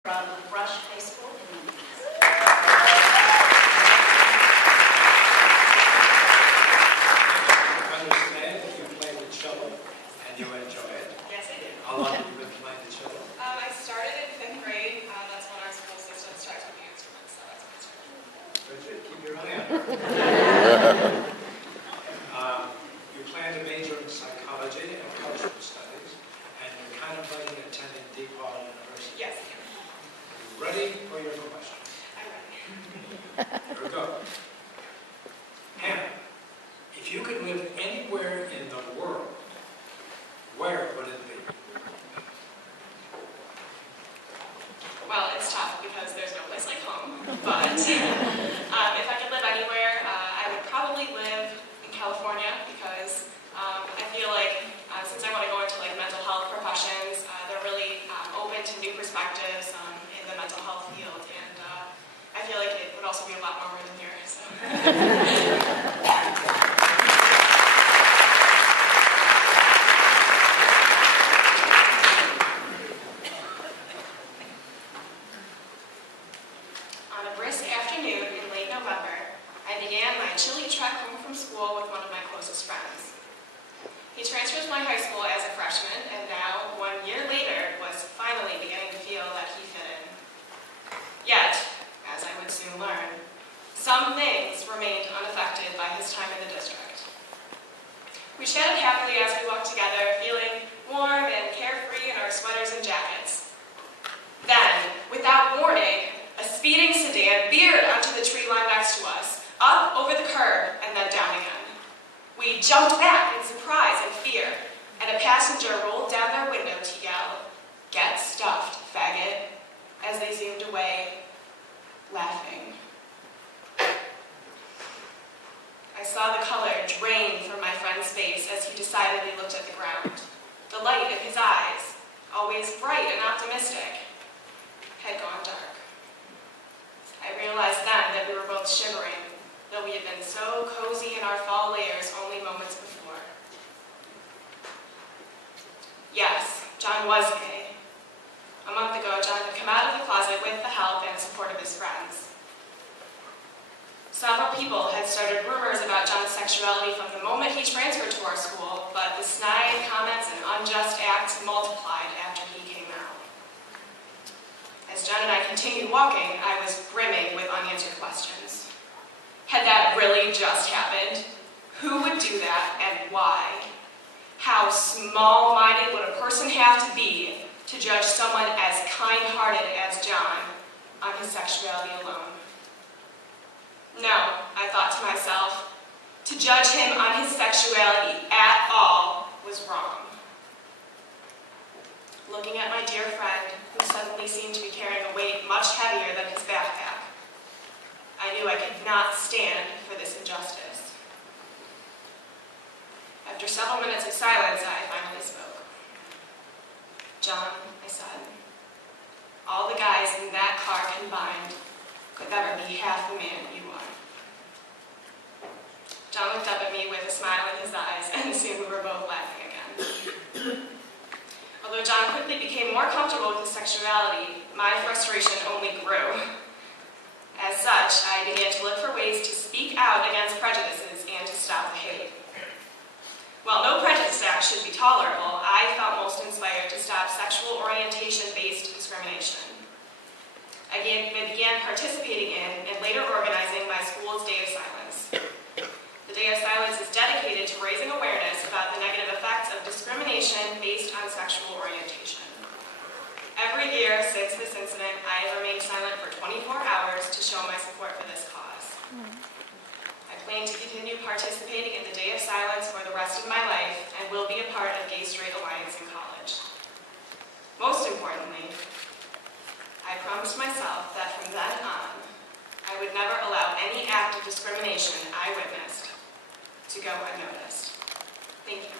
from Rush High School in Leeds. I understand that you play the cello and you enjoy it. Yes, I do. How long have you been playing the cello? I started in 5th grade. That's when our school system starts with the instruments, so that's when I started. Very good. Keep your eye on it. You plan to major in psychology and cultural studies, and you're contemplating attending DePaul University. Yes, Ready for your question? I'm ready. Here we go. Hannah, if you could live anywhere in the world, where would it be? Well, it's tough because there's no place like home, but if I could live anywhere, I would probably live in California because I feel like since I want to go into like mental health professions, they're really open to new perspectives in the mental health field, and I feel like it would also be a lot warmer than here. So. On a brisk afternoon in late November, I began my chilly trek home from school with one of my closest friends. He transferred to my high school as a freshman, and now, 1 year later, was finally beginning to feel that he fit in. Yet, as I would soon learn, some things remained unaffected by his time in the district. We chatted happily as we walked together, feeling warm and carefree in our sweaters and jackets. Then, without warning, a speeding sedan veered onto the tree line next to us, up over the curb, and then down again. We jumped back in surprise and fear, and a passenger rolled down their window to yell, "Get stuffed, faggot," as they zoomed away, laughing. I saw the color drain from my friend's face as he decidedly looked at the ground. The light in his eyes, always bright and optimistic, had gone dark. I realized then that we were both shivering, though we had been so cozy in our fall layers only moments before. Yes, John was gay. A month ago, John had come out of the closet with the help and support of his friends. Several people had started rumors about John's sexuality from the moment he transferred to our school, but the snide comments and unjust acts multiplied after he came out. As John and I continued walking, I was brimming with unanswered questions. Had that really just happened? Who would do that and why? How small-minded would a person have to be to judge someone as kind-hearted as John on his sexuality alone? No, I thought to myself, to judge him on his sexuality at all was wrong. Looking at my dear friend, who suddenly seemed to be carrying a weight much heavier than his backpack, I knew I could not stand for this injustice. After several minutes of silence, I finally spoke. "John," I said, "all the guys in that car combined could never be half the man you are." John looked up at me with a smile in his eyes, and soon we were both laughing again. Although John quickly became more comfortable with his sexuality, my frustration only grew. As such, I began to look for ways to speak out against prejudices and to stop the hate. While no prejudice act should be tolerable, I felt most inspired to stop sexual orientation-based discrimination. I began participating in and later organizing my school's Day of Silence. The Day of Silence is dedicated to raising awareness about the negative effects of discrimination based on sexual orientation. Every year since this incident, I have remained silent for 24 hours to show my support for this cause. I plan to continue participating in the Day of Silence for the rest of my life and will be a part of Gay Straight Alliance in college. Most importantly, I promised myself that from then on, I would never allow any act of discrimination I witnessed to go unnoticed. Thank you.